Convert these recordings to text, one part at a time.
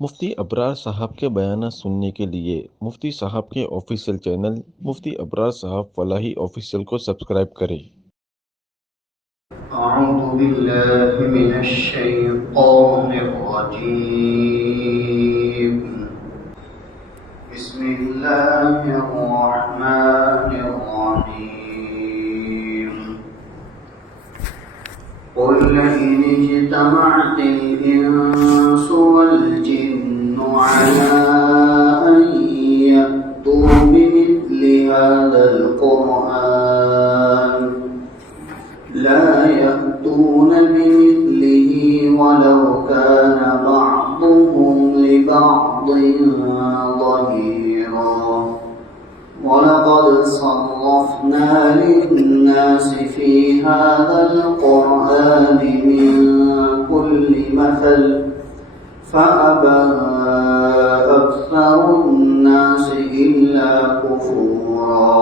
مفتی ابرار صاحب کے بیانات سننے کے لیے مفتی صاحب کے آفیشیل چینل مفتی ابرار صاحب فلاحی آفیشیل کو سبسکرائب کریں۔ اعوذ باللہ من الشیطان الرجیم، بسم اللہ الرحمن الرحیم۔ قل لئن اجتمعت الإنس والجن على أن يأتوا بمثل هذا القرآن لا يأتون بمثله ولو كان بعضهم لبعض ظهيرا ولقد صرفنا للناس في هذا القرآن من كل مثل فأبى أكثر الناس إلا كفورا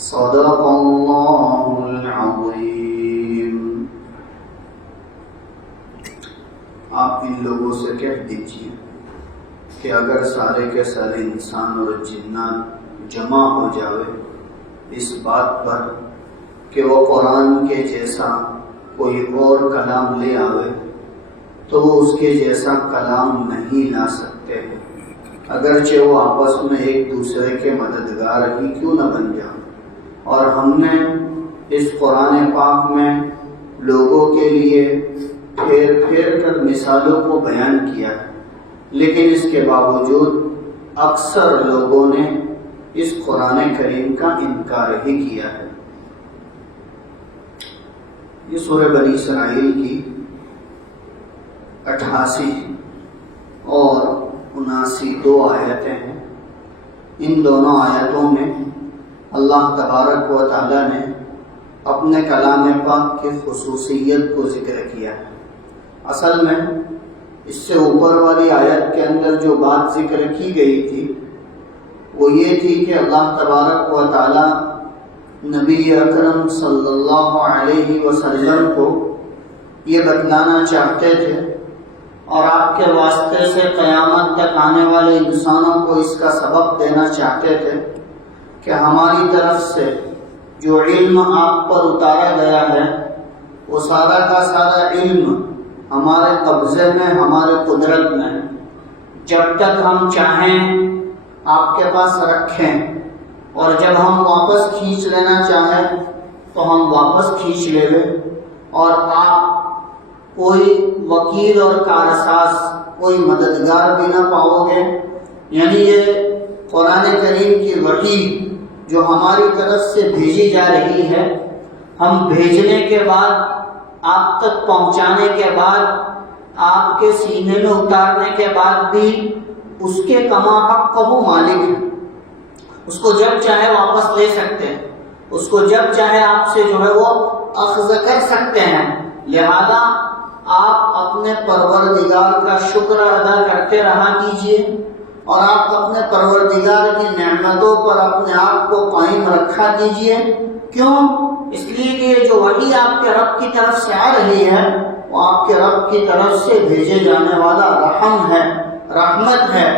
صدق اللہ العظیم۔ آپ ان لوگوں سے کہہ دیجیے کہ اگر سارے کے سارے انسان اور جنات جمع ہو جاوے اس بات پر کہ وہ قرآن کے جیسا کوئی اور کلام لے آوے تو وہ اس کے جیسا کلام نہیں لا سکتے، اگرچہ وہ آپس میں ایک دوسرے کے مددگار ہی کیوں نہ بن جائیں۔ اور ہم نے اس قرآن پاک میں لوگوں کے لیے پھیر پھیر کر مثالوں کو بیان کیا ہے، لیکن اس کے باوجود اکثر لوگوں نے اس قرآن کریم کا انکار ہی کیا ہے۔ یہ سورہ بنی اسرائیل کی 88 اور 79 دو آیتیں ہیں۔ ان دونوں آیتوں میں اللہ تبارک و تعالیٰ نے اپنے کلام پاک کی خصوصیت کو ذکر کیا ہے۔ اصل میں اس سے اوپر والی آیت کے اندر جو بات ذکر کی گئی تھی وہ یہ تھی کہ اللہ تبارک و تعالیٰ نبی اکرم صلی اللہ علیہ وسلم کو یہ بتلانا چاہتے تھے اور آپ کے واسطے سے قیامت تک آنے والے انسانوں کو اس کا سبق دینا چاہتے تھے کہ ہماری طرف سے جو علم آپ پر اتارا گیا ہے وہ سارا کا سارا علم ہمارے قبضے میں، ہمارے قدرت میں، جب تک ہم چاہیں آپ کے پاس رکھیں، اور جب ہم واپس کھینچ لینا چاہیں تو ہم واپس کھینچ لیں گے، اور آپ کوئی وکیل اور کارساز، کوئی مددگار بھی نہ پاؤ گے۔ یعنی یہ قرآن کریم کی وحی جو ہماری طرف سے بھیجی جا رہی ہے، ہم بھیجنے کے بعد، آپ تک پہنچانے کے بعد، آپ کے سینے میں اتارنے کے بعد بھی اس کے کما حق وہ مالک ہے۔ اس کو جب چاہے واپس لے سکتے ہیں، اس کو جب چاہے آپ سے جو ہے وہ اخذ کر سکتے ہیں۔ لہذا آپ اپنے پروردگار کا شکر ادا کرتے رہا کیجیے، اور آپ اپنے پروردگار کی نعمتوں پر اپنے آپ کو قائم رکھا کیجیے۔ کیوں؟ اس لیے کہ جو وحی آپ کے رب کی طرف سے آ رہی ہے وہ آپ کے رب کی طرف سے بھیجے جانے والا رحم ہے، رحمت ہے،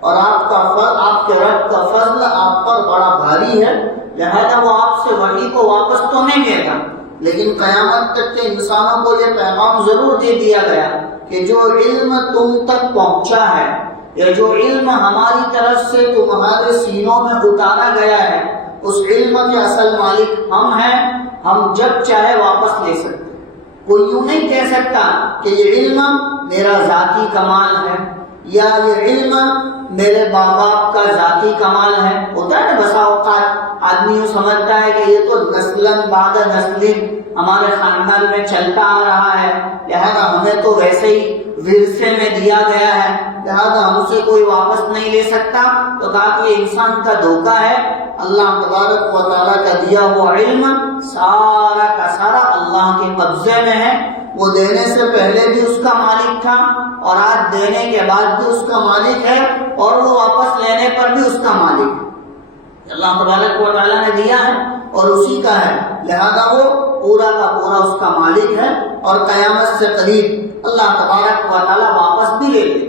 اور آپ کے رب کا فضل آپ پر بڑا بھاری ہے۔ لہذا وہ آپ سے وحی کو واپس تو نہیں لیتا، لیکن قیامت تک کے انسانوں کو یہ پیغام ضرور دے دیا گیا کہ جو علم تم تک پہنچا ہے، یا جو علم ہماری طرف سے تمہارے سینوں میں اتارا گیا ہے، اس علم کے اصل مالک ہم ہیں، ہم جب چاہے واپس لے سکتے۔ کوئی یوں نہیں کہہ سکتا کہ یہ علم میرا ذاتی کمال ہے، یا یہ علم میرے باپ باپ کا ذاتی کمال ہے۔ ہوتا ہے نا بسا اوقات آدمی یوں سمجھتا ہے کہ یہ تو نسلاً بعد نسل ہمارے خاندان میں چلتا آ رہا ہے، لہذا ہمیں تو ویسے ہی ورثے میں دیا گیا ہے، لہذا ہم سے کوئی واپس نہیں لے سکتا۔ تو کہا کہ یہ انسان کا دھوکہ ہے۔ اللہ تبارک و تعالیٰ کا دیا وہ علم سارا کا سارا اللہ کے قبضے میں ہے۔ وہ دینے سے پہلے بھی اس کا مالک تھا، اور آج دینے کے بعد بھی اس کا مالک ہے، اور وہ واپس لینے پر بھی اس کا مالک ہے۔ اللہ تبارک و تعالیٰ نے دیا ہے اور اسی کا ہے، لہذا وہ پورا کا پورا اس کا مالک ہے، اور قیامت سے قریب اللہ تبارک و تعالیٰ واپس بھی لے لے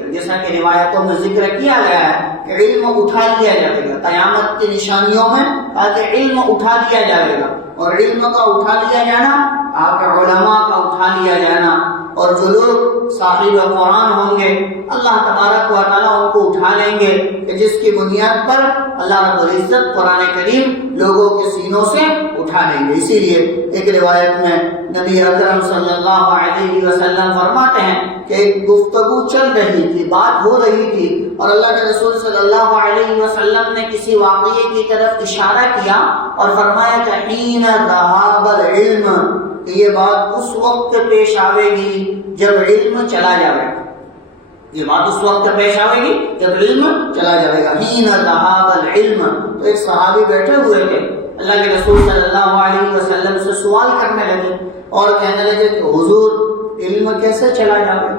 کئی روایتوں میں ذکر کیا گیا ہے کہ علم اٹھا لیا جائے گا قیامت کی نشانیوں میں، تاکہ علم اٹھا لیا جائے گا، اور علم کا اٹھا لیا جانا تاکہ علماء کا اٹھا لیا جانا، اور جو لوگ صاحب قرآن ہوں گے اللہ تبارک و تعالیٰ ان کو اٹھا لیں گے کہ جس کی بنیاد پر اللہ رب العزت قرآن کریم لوگوں کے سینوں سے اٹھا لیں گے۔ اسی لیے ایک روایت میں نبی اکرم صلی اللہ علیہ وسلم فرماتے ہیں کہ ایک گفتگو چل رہی تھی، بات ہو رہی تھی، اور اللہ کے رسول صلی اللہ علیہ وسلم نے کسی واقعے کی طرف اشارہ کیا اور فرمایا کہ حین ذہاب العلم، کہ یہ بات اس وقت پیش آئے گی جب علم چلا جائے گا، یہ بات اس وقت پیش آئے گی جب علم چلا جائے گا۔ حین ذہاب العلم، تو ایک صحابی بیٹھے ہوئے تھے، اللہ کے رسول صلی اللہ علیہ وسلم سے سوال کرنے لگے اور کہنے لگے کہ حضور علم کیسے چلا جائے گا،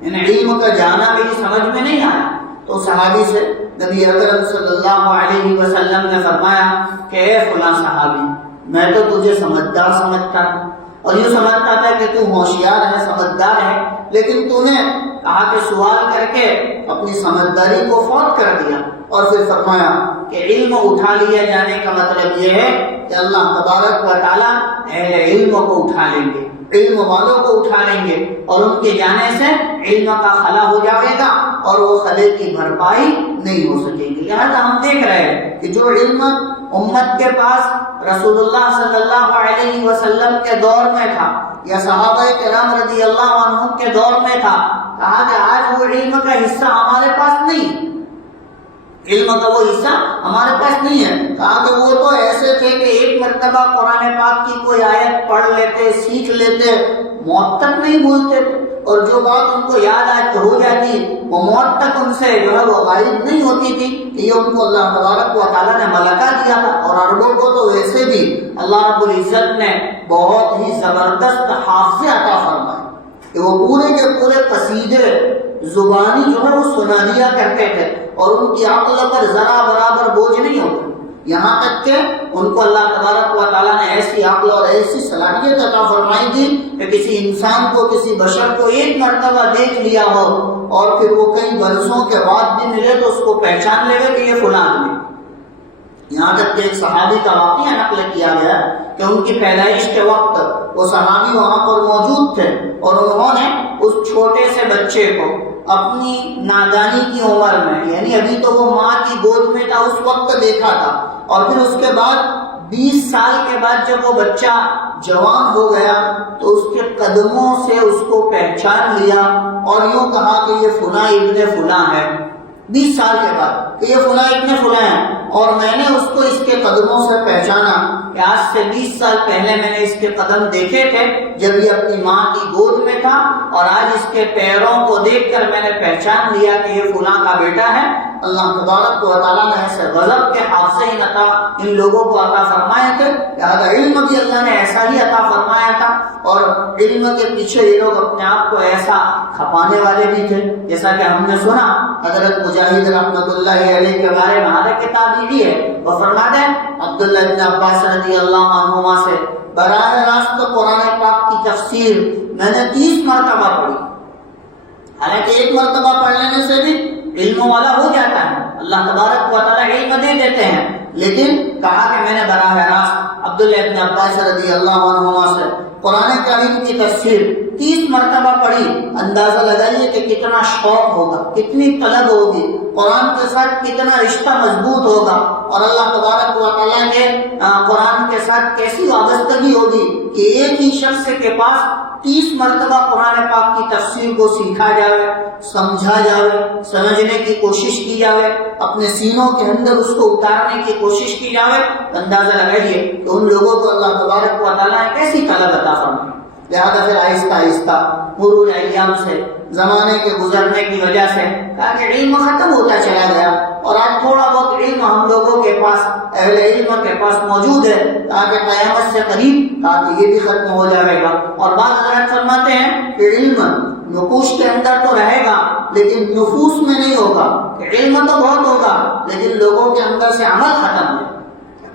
یعنی علم کا جانا میری سمجھ میں نہیں آیا۔ تو صحابی سے نبی اکرم صلی اللہ علیہ وسلم نے فرمایا کہ اے فلاں صحابی، میں تو تجھے سمجھدار سمجھتا تھا اور یوں سمجھتا تھا کہ تو ہوشیار ہے، سمجھدار ہے، لیکن تو نے کہا کہ سوال کر کے اپنی سمجھداری کو فوت کر دیا، اور پھر فرمایا کہ علم اٹھا لیا جانے کا مطلب یہ ہے کہ اللہ تبارک و تعالیٰ اہل علم کو اٹھا لیں گے، علم والوں کو اٹھا لیں گے، اور ان کے جانے سے علم کا خلا ہو جائے گا اور وہ خلے کی بھرپائی نہیں ہو سکے گی۔ لہٰذا ہم دیکھ رہے ہیں کہ جو علم امت کے پاس رسول اللہ صلی اللہ علیہ وسلم کے دور میں تھا یا صحابہ کرام رضی اللہ عنہم کے دور میں تھا، کہا کہ آج وہ علم کا حصہ ہمارے پاس نہیں، علم کا وہ حصہ ہمارے پاس نہیں ہے۔ کہا کہ وہ تو ایسے تھے کہ ایک مرتبہ قرآن پاک کی کوئی آیت پڑھ لیتے، سیکھ لیتے، موت تک نہیں بھولتے تھے، اور جو بات ان کو یاد ہو جاتی وہ موت تک ان سے جو ہے وہ غائب نہیں ہوتی تھی، کہ یہ ان کو اللہ تبارک و تعالیٰ نے ملکہ دیا تھا۔ اور عربوں کو تو ویسے بھی اللہ رب العزت نے بہت ہی زبردست حافظے عطا فرمائے کہ وہ پورے کے پورے قصیدے زبانی جو ہے وہ سنا دیا کرتے تھے، اور ان کی عقل پر ذرا برابر بوجھ نہیں ہوتا، یہاں تک کہ ان کو اللہ تبارک و تعالیٰ نے ایسی عقل اور ایسی صلاحیت عطا فرمائی تھی کہ کسی انسان کو، کسی بشر کو ایک مرتبہ دیکھ لیا ہو اور پھر وہ کئی برسوں کے بعد بھی ملے تو اس کو پہچان لے گا کہ یہ فلاں ہے۔ یہاں تک کہ ایک صحابی کا واقعہ نقل کیا گیا کہ ان کی پیدائش کے وقت وہ صحابی وہاں پر موجود تھے، اور انہوں نے اس چھوٹے سے بچے کو اپنی نادانی کی عمر میں، یعنی ابھی تو وہ ماں کی گود میں تھا اس وقت دیکھا تھا، اور پھر اس کے بعد 20 سال کے بعد جب وہ بچہ جوان ہو گیا تو اس کے قدموں سے اس کو پہچان لیا اور یوں کہا کہ یہ فلاں ابن فلاں ہے۔ 20 سال کے بعد کہ یہ فلاں ابن فلاں ہے، اور میں نے اس کو اس کے قدموں سے پہچانا کہ آج سے 20 سال پہلے میں نے اس کے قدم دیکھے تھے جب یہ اپنی ماں کی گود میں تھا، اور آج اس کے پیروں کو دیکھ کر میں نے پہچان لیا کہ یہ فلاں کا بیٹا ہے۔ اللہ تبارک و تعالیٰ نے ایسے غضب کے حافظے ان لوگوں کو عطا فرمائے تھے، لہٰذا علم بھی اللہ نے ایسا ہی عطا فرمایا تھا، اور علم کے پیچھے یہ لوگ اپنے آپ کو ایسا کھپانے والے بھی تھے، جیسا کہ ہم نے سنا حضرت مجاہد رحمۃ اللہ علیہ کے بارے میں ہمارے کتاب بھی ہے، وہ فرماتے ہیں عبداللہ بن عباس رضی اللہ عنہما سے براہ راست قرآن پاک کی تفسیر میں نے 30 مرتبہ پڑھی، حالانکہ ایک مرتبہ پڑھ لینے سے بھی علم والا ہو جاتا ہے، اللہ تبارک و تعالیٰ علم دے دیتے ہیں، لیکن کہا کہ میں نے براہ راست عبداللہ ابن عباس رضی اللہ عنہما سے قرآن کریم کی تفسیر 30 مرتبہ پڑھی۔ اندازہ لگائیے کہ کتنا شوق ہوگا، کتنی طلب ہوگی، قرآن کے ساتھ کتنا رشتہ مضبوط ہوگا، اور اللہ تبارک و تعالیٰ کے قرآن کے ساتھ کیسی وابستگی ہوگی کہ ایک ہی شخص کے پاس 30 مرتبہ قرآن پاک کی تفسیر کو سیکھا جائے، سمجھا جائے، سمجھنے کی کوشش کی جائے، اپنے سینوں کے اندر اس کو اتارنے کی کوشش کی جائے۔ اندازہ لگائیے کہ ان لوگوں کو اللہ تبارک و تعالیٰ نے کیسی طلب عطا فرمائی۔ لہٰذا پھر آہستہ آہستہ مرور ایام سے، زمانے کے گزرنے کی وجہ سے کہا کہ علم ختم ہوتا چلا گیا، اور آج تھوڑا بہت علم ہم لوگوں کے پاس، اہل علم کے پاس موجود ہے، تاکہ قیامت سے قریب تاکہ یہ بھی ختم ہو جائے گا۔ اور بعض حضرات فرماتے ہیں کہ علم نقوش کے اندر تو رہے گا لیکن نفوس میں نہیں ہوگا، کہ علم تو بہت ہوگا لیکن لوگوں کے اندر سے عمل ختم ہے،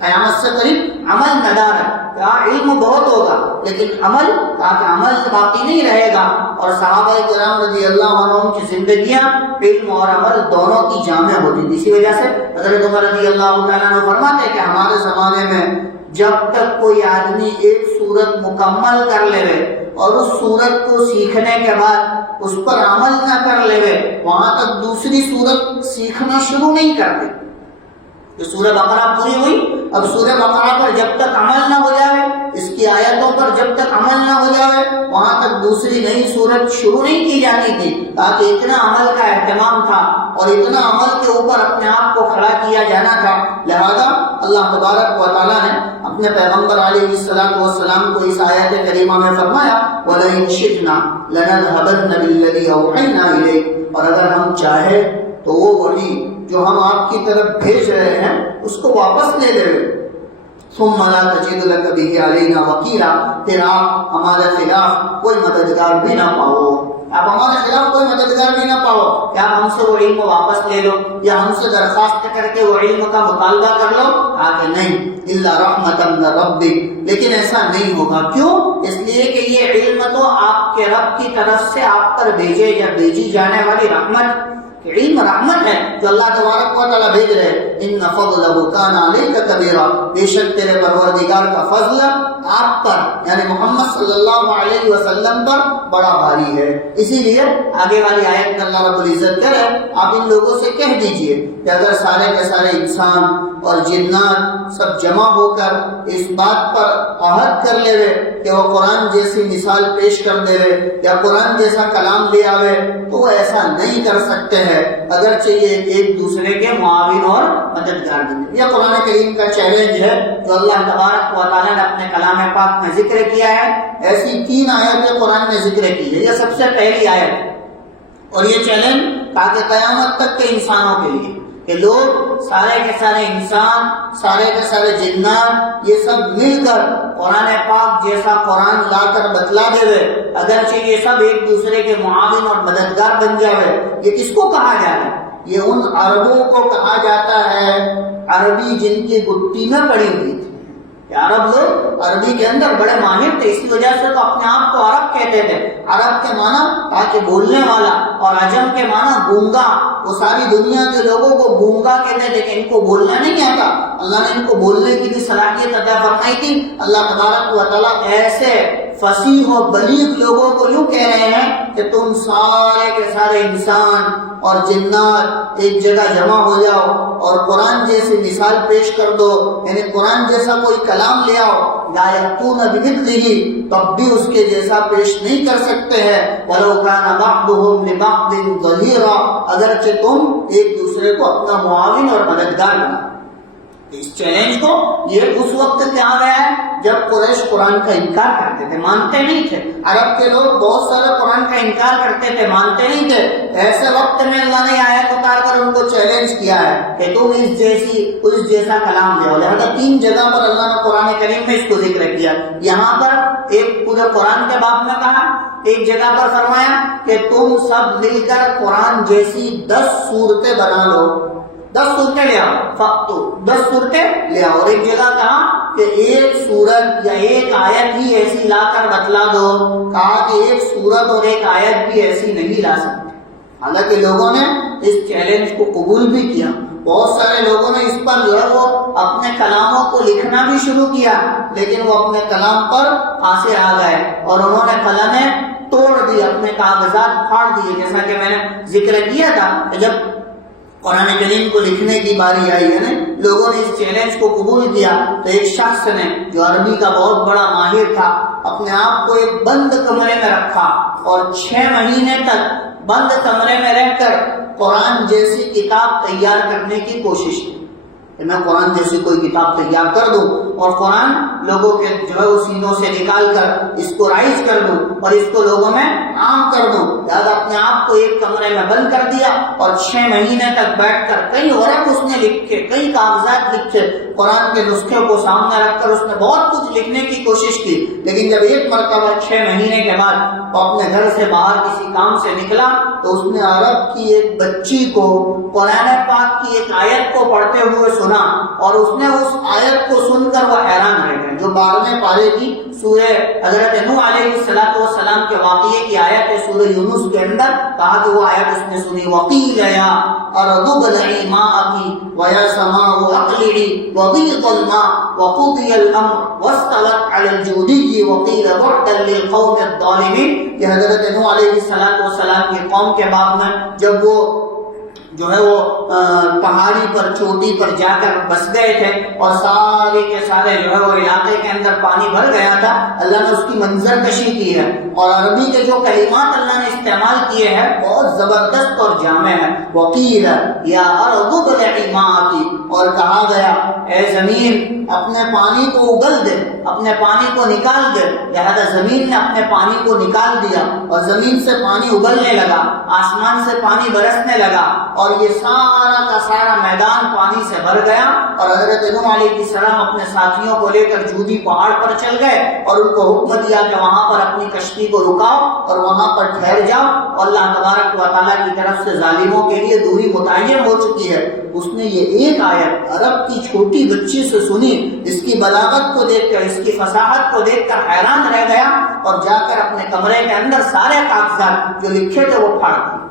قیامت سے قریب عمل ندار ہے. کہا علم بہت ہوگا لیکن عمل، کہا کہ عمل باقی نہیں رہے گا. اور صحابہ کرام رضی اللہ عنہم کی زندگیاں علم اور عمل دونوں کی جامع ہوتی تھی. اسی وجہ سے حضرت عمر رضی اللہ تعالیٰ عنہ فرماتے ہیں کہ ہمارے زمانے میں جب تک کوئی آدمی ایک سورت مکمل کر لے اور اس سورت کو سیکھنے کے بعد اس پر عمل نہ کر لے وہاں تک دوسری سورت سیکھنا شروع نہیں کرتے. یہ سورہ بقرہ پوری ہوئی، اب سورہ بقرہ پر جب تک عمل نہ ہو جائے، اس کی آیتوں پر جب تک عمل نہ ہو جائے وہاں تک دوسری نئی سورت شروع نہیں کی جاتی تھی. تاکہ اتنا عمل کا اہتمام تھا اور اتنا عمل کے اوپر اپنے آپ کو کھڑا کیا جانا تھا. لہذا اللہ تبارک و تعالیٰ نے اپنے پیغمبر علیہ السلام کو اس آیت کریمہ میں فرمایا وَلَئِن شِئْنَا لَنَذْهَبَنَّ بِالَّذِي أَوْحَيْنَا إِلَيْكَ، اور اگر ہم چاہے تو وہ وحی جو ہم آپ کی طرف بھیج رہے ہیں اس کو واپس لے لے. ثم لا تجد لك به علينا وكيلا، پھر آپ ہمارے خلاف کوئی مددگار بھی نہ پاؤ. آپ ہمارے خلاف کوئی مددگار بھی نہ پاؤ کہ آپ ہم سے وہ علم واپس لے لو یا ہم سے درخواست کر کے وہ علم کا مطالبہ کر لو. آگے نہیں، الا رحمتا من ربک، لیکن ایسا نہیں ہوگا. کیوں؟ اس لیے کہ یہ علم تو آپ کے رب کی طرف سے آپ پر بھیجے یا بھیجی جانے والی رحمت، علم رحمت ہے جو اللہ تبارک و تعالیٰ بھیج رہے. ان فضلہ کان علیک کبیرا، بے شک تیرے پروردگار کا فضل آپ پر یعنی محمد صلی اللہ علیہ وسلم پر بڑا بھاری ہے. اسی لیے آگے والی آیت میں اللہ رب العزت کہہ رہے آپ ان لوگوں سے کہہ دیجئے کہ اگر سارے کے سارے انسان اور جنات سب جمع ہو کر اس بات پر عہد کر لے کہ وہ قرآن جیسی مثال پیش کر دے یا قرآن جیسا کلام لے آوے تو وہ ایسا نہیں کر سکتے ہیں، اگرچہ یہ ایک دوسرے کے معاون اور مددگار بھی. یہ قرآن کریم کا چیلنج ہے جو اللہ تبارک و تعالیٰ نے اپنے کلام پاک میں ذکر کیا ہے. ایسی 3 آیتیں قرآن نے ذکر کی ہے، یہ سب سے پہلی آیت. اور یہ چیلنج تاکہ قیامت تک کے انسانوں کے لیے کہ لوگ سارے کے سارے انسان، سارے کے سارے جنات، یہ سب مل کر قرآن پاک جیسا قرآن لا کر بتلا دے، اگرچہ یہ سب ایک دوسرے کے معاون اور مددگار بن جاوے. یہ کس کو کہا جاتا ہے؟ یہ ان عربوں کو کہا جاتا ہے، عربی جن کی گٹی میں پڑی ہوئی تھی. عرب لوگ عربی کے اندر بڑے ماہر تھے، اسی وجہ سے تو اپنے آپ کو عرب کہتے تھے. عرب کے معنی تاکہ بولنے والا، اور عجم کے معنی گونگا. وہ ساری دنیا کے لوگوں کو گونگا کہتے تھے کہ ان کو بولنا نہیں آتا. اللہ نے ان کو بولنے کی بھی صلاحیت عطا فرمائی تھی. اللہ تبارک و تعالیٰ ایسے فصیح و بلیغ لوگوں کو یوں کہہ رہے ہیں کہ تم سارے کے سارے انسان اور جنات ایک جگہ جمع ہو جاؤ اور قرآن جیسی مثال پیش کر دو، یعنی قرآن جیسا کوئی کلام لے آؤ. لا یأتون بمثلہ، تب بھی اس کے جیسا پیش نہیں کر سکتے ہیں. ولو کان بعضهم لبعض ظہیرا، اگرچہ تم ایک دوسرے کو اپنا معاون اور مددگار بنا. اس چیلنج کو یہ اس وقت کیا گیا ہے جب قریش قرآن کا انکار کرتے تھے، مانتے نہیں تھے. عرب کے لوگ بہت سارے قرآن کا انکار کرتے تھے، مانتے نہیں تھے. ایسے وقت میں اللہ نے آیت اتار کر ان کو چیلنج کیا ہے کہ تم اس جیسا کلام لے آؤ. لہذا 3 جگہ پر اللہ نے قرآن کریم میں اس کو ذکر کیا. یہاں پر ایک پورے قرآن کے باب میں کہا، ایک جگہ پر فرمایا کہ تم سب مل کر قرآن جیسی 10 صورتیں بنا لو، 10 صورتیں لے آؤ. فقط 10 صورتیں لے آؤ. اور ایک جگہ کہا کہ ایک صورت یا ایک آیت ہی ایسی لا کر بتلا دو. کہا کہ ایک صورت اور ایک آیت بھی ایسی نہیں لا سکتے. حالانکہ لوگوں نے اس چیلنج کو قبول بھی کیا. بہت سارے لوگوں نے اس پر جو ہے وہ اپنے کلاموں کو لکھنا بھی شروع کیا، لیکن وہ اپنے کلام پر پھانسے آ گئے اور انہوں نے قلمیں توڑ دی، اپنے کاغذات پھاڑ دیے. جیسا کہ میں نے ذکر کیا تھا کہ جب قرآن کریم کو لکھنے کی باری آئی ہے نا، لوگوں نے اس چیلنج کو قبول کیا تو ایک شخص نے جو عربی کا بہت بڑا ماہر تھا اپنے آپ کو ایک بند کمرے میں رکھا اور 6 مہینے تک بند کمرے میں رہ کر قرآن جیسی کتاب تیار کرنے کی کوشش کی کہ میں قرآن جیسی کوئی کتاب تیار کر دوں اور قرآن لوگوں کے جو ہے وہ سینوں سے نکال کر اس کو رائز کر دوں اور اس کو لوگوں میں عام کر دوں. لہٰذا اپنے آپ کو ایک کمرے میں بند کر دیا اور 6 مہینے تک بیٹھ کر کئی ورق اس نے لکھے، کئی کاغذات لکھے، قرآن کے نسخے کو سامنے رکھ کر اس نے بہت کچھ لکھنے کی کوشش کی. لیکن جب ایک مرتبہ 6 مہینے کے بعد وہ اپنے گھر سے باہر کسی کام سے نکلا تو اس نے عرب کی ایک بچی کو قرآن پاک کی ایک آیت کو پڑھتے ہوئے سنا اور اس نے اس آیت کو سن کر وہ حیران رہ گئے. جو 12ویں پارے کی سورہ حضرت نوح علیہ السلام کے واقعے کی آیت ہے سورہ یونس کے اندر، کہا کہ وہ آیت اس نے سنی، وَقِيلَ يَا أَرْضُ ابْلَعِي مَاءَكِ وَيَا سَمَاءُ أَقْلِعِي وَغِيضَ الْمَاءُ وَقُضِيَ الْأَمْرُ وَاسْتَوَتْ عَلَى الْجُودِيِّ وَقِيلَ بُعْدًا لِلْقَوْمِ الظَّالِمِينَ. یہ حضرت نوح علیہ السلام کی قوم کے باب میں جب وہ جو ہے وہ پہاڑی پر چوٹی پر جا کر بس گئے تھے اور سارے کے سارے جو ہے وہ علاقے کے اندر پانی بھر گیا تھا، اللہ نے اس کی منظر کشی کی ہے. اور عربی کے جو کلمات اللہ نے استعمال کیے ہیں بہت زبردست اور جامع ہے. وقیل یا ارض ابلعی ماءکی، اور کہا گیا اے زمین اپنے پانی کو اگل دے، اپنے پانی کو نکال دے. لہذا زمین نے اپنے پانی کو نکال دیا اور زمین سے پانی اگلنے لگا، آسمان سے پانی برسنے لگا اور یہ سارا کا سارا میدان پانی سے بھر گیا. اور حضرت نوح علیہ السلام اپنے ساتھیوں کو لے کر جودی پہاڑ پر چل گئے اور ان کو حکم دیا کہ وہاں پر اپنی کشتی کو رکاؤ اور وہاں پر ٹھہر جاؤ. اور اللہ تبارک و تعالیٰ کی طرف سے ظالموں کے لیے دوری متعین ہو چکی ہے. اس نے یہ ایک آیت عرب کی چھوٹی بچی سے سنی، اس کی بلاغت کو دیکھ کر، اس کی فصاحت کو دیکھ کر حیران رہ گیا اور جا کر اپنے کمرے کے اندر سارے کاغذات جو لکھے تھے وہ پھاڑ دیے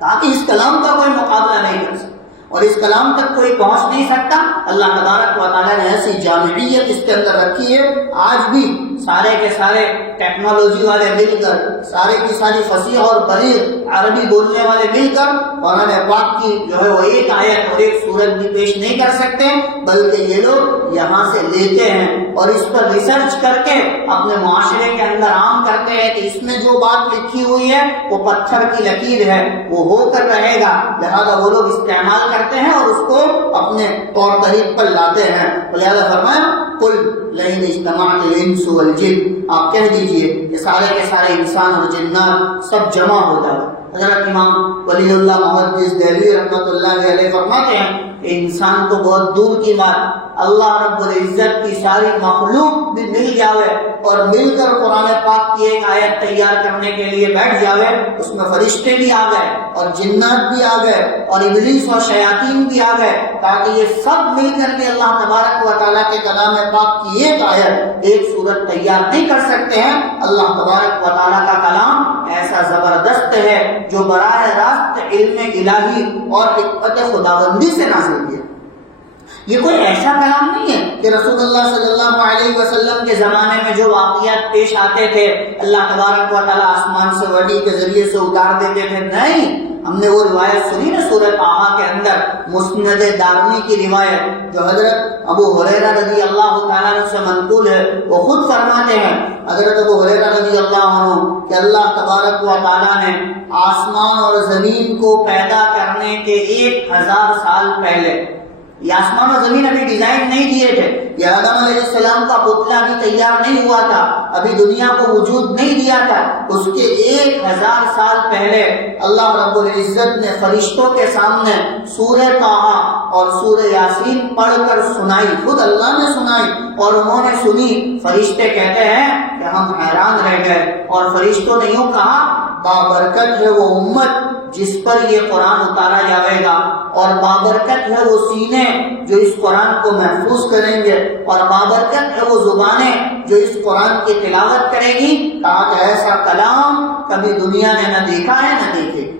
تاکہ اس کلام کا کوئی مقابلہ نہیں کر سکتا اور اس کلام تک کوئی پہنچ نہیں سکتا. اللہ تبارک و تعالیٰ نے ایسی جامعیت اس کے اندر رکھی ہے. آج بھی سارے کے سارے ٹیکنالوجی والے مل کر، سارے کی ساری فصیح اور بلیغ عربی بولنے والے مل کر قرآن پاک کی جو ہے وہ ایک آیت اور ایک سورت بھی پیش نہیں کر سکتے، بلکہ یہ لوگ یہاں سے لیتے ہیں اور اس پر ریسرچ کر کے اپنے معاشرے کے اندر عام کرتے ہیں کہ اس میں جو بات لکھی ہوئی ہے وہ پتھر کی لکیر ہے، وہ ہو کر رہے گا. لہذا وہ لوگ استعمال کرتے ہیں اور اس کو اپنے طور طریق پر لاتے ہیں. لہذا فرمایا قل لئن اجتمعت الانس والجن، آپ کہہ دیجئے کہ سارے کے سارے انسان اور جنات سب جمع ہو جائے. حضرت امام ولی اللہ محدث دہلوی رحمۃ اللہ علیہ فرماتے ہیں کہ انسان تو بہت دور کی بات، اللہ رب العزت کی ساری مخلوق بھی مل جاوے اور مل کر قرآن پاک کی ایک آیت تیار کرنے کے لیے بیٹھ جاوے، اس میں فرشتے بھی آ گئے اور جنات بھی آ گئے اور ابلیس اور شیاطین بھی آ گئے، تاکہ یہ سب مل کر کے اللہ تبارک و تعالیٰ کے کلام پاک کی ایک آیت، ایک سورت تیار نہیں کر سکتے ہیں. اللہ تبارک و تعالیٰ کا کلام ایسا زبردست ہے جو براہ راست علم الہی اور حکمت خداوندی سے نازل کیا. یہ کوئی ایسا کلام نہیں ہے کہ رسول اللہ صلی اللہ علیہ وسلم کے زمانے میں جو واقعات پیش آتے تھے اللہ تبارک و تعالیٰ آسمان سے وحی کے ذریعے سے اتار دیتے تھے. نہیں، ہم نے وہ روایت سنی نا سورۃ طٰہٰ کے اندر، مسند دارمی کی روایت جو حضرت ابو ہریرہ رضی اللہ تعالیٰ عنہ سے منقول ہے. وہ خود فرماتے ہیں حضرت ابو ہریرہ رضی اللہ عنہ کہ اللہ تبارک و تعالیٰ نے آسمان اور زمین کو پیدا کرنے کے 1000 سال پہلے، یہ آسمان اور زمین ابھی ڈیزائن نہیں دیے تھے، یہ آدم علیہ السلام کا پتلا بھی تیار نہیں ہوا تھا، ابھی دنیا کو وجود نہیں دیا تھا، اس کے 1000 سال پہلے اللہ رب العزت نے فرشتوں کے سامنے سورہ طٰہٰ اور سورہ یاسین پڑھ کر سنائی، خود اللہ نے سنائی اور انہوں نے سنی. فرشتے کہتے ہیں کہ ہم حیران رہ گئے اور فرشتوں نے یوں کہا بابرکت ہے وہ امت جس پر یہ قرآن اتارا جائے گا، اور بابرکت ہے وہ سینے جو اس قرآن کو محفوظ کریں گے، اور بابرکت ہے وہ زبانیں جو اس قرآن کی تلاوت کرے گی. کہا کہ ایسا کلام کبھی دنیا نے نہ دیکھا ہے نہ دیکھے.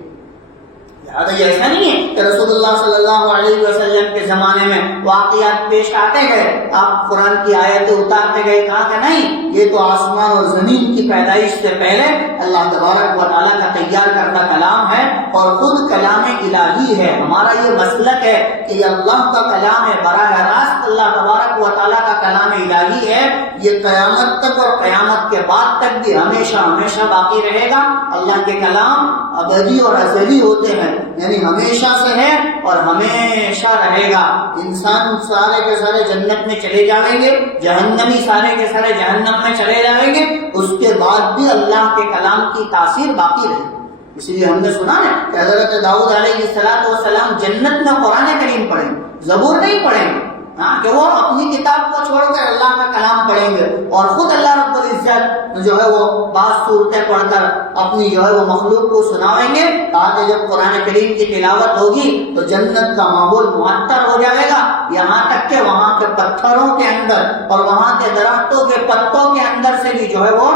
یہ ایسا نہیں ہے کہ رسول اللہ صلی اللہ علیہ وسلم کے زمانے میں واقعات پیش آتے گئے، آپ قرآن کی آیتیں اتارتے گئے. کہا کہ نہیں، یہ تو آسمان اور زمین کی پیدائش سے پہلے اللہ تبارک و تعالیٰ کا تیار کردہ کلام ہے اور خود کلام الہی ہے. ہمارا یہ مسلک ہے کہ یہ اللہ کا کلام ہے، براہ راست اللہ تبارک و تعالیٰ کا کلام الہی ہے. یہ قیامت تک اور قیامت کے بعد تک بھی ہمیشہ ہمیشہ باقی رہے گا. اللہ کے کلام ابدی اور ازلی ہوتے ہیں، یعنی ہمیشہ سے ہے اور ہمیشہ رہے گا. انسان سارے کے سارے جنت میں چلے جائیں گے، جہنمی سارے کے سارے جہنم میں چلے جائیں گے، اس کے بعد بھی اللہ کے کلام کی تاثیر باقی رہے گی. اس لیے ہم نے سنا ہے کہ حضرت داؤد علیہ السلام جنت میں قرآن کریم پڑھیں، زبور نہیں پڑھیں گے. ہاں کہ وہ اپنی کتاب کو چھوڑ کر اللہ کا کلام پڑھیں گے اور خود اللہ رب العزت جو ہے وہ بعض صورتیں پڑھ کر اپنی جو ہے وہ مخلوق کو سناویں گے تاکہ جب قرآن کریم کی تلاوت ہوگی تو جنت کا ماحول معطر ہو جائے گا، یہاں تک کہ وہاں کے پتھروں کے اندر اور وہاں کے درختوں کے پتوں کے اندر سے بھی جو ہے وہ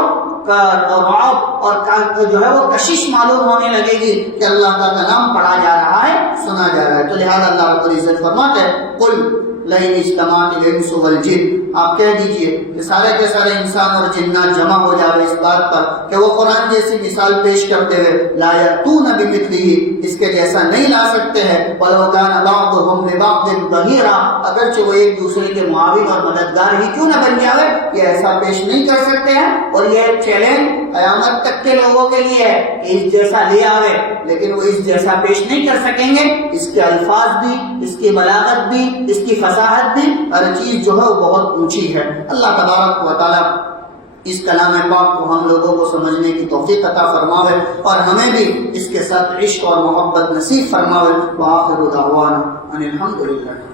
رعب اور جو ہے وہ کشش معلوم ہونے لگے گی کہ اللہ کا کلام پڑھا جا رہا ہے، سنا جا رہا ہے۔ تو لہذا اللہ رب العزت فرماتے ہیں قل لئن اجتمعت الانس والجن، آپ کہہ دیجئے کہ سارے کے سارے انسان اور جنات جمع ہو جاوے اس بات پر کہ وہ قرآن جیسی مثال پیش کرتے ہوئے لا یأتون بمثلہ، اس کے جیسا نہیں لا سکتے ہیں، ولو کان بعضهم لبعض ظہیرا، اگرچہ وہ ایک دوسرے کے معاون اور مددگار ہی کیوں نہ بن جاوے، یہ ایسا پیش نہیں کر سکتے ہیں۔ اور یہ چیلنج قیامت تک کے لوگوں کے لیے ہے کہ اس جیسا لے آوے، لیکن وہ اس جیسا پیش نہیں کر سکیں گے۔ اس کے الفاظ بھی، اس کی بلاغت بھی، اس کی فصاحت بھی، ہر چیز جو ہے وہ بہت اونچی ہے۔ اللہ تبارک و تعالی اس کلام پاک کو ہم لوگوں کو سمجھنے کی توفیق عطا فرماوے اور ہمیں بھی اس کے ساتھ عشق اور محبت نصیب فرماوے۔ وآخر دعوانا ان الحمدللہ۔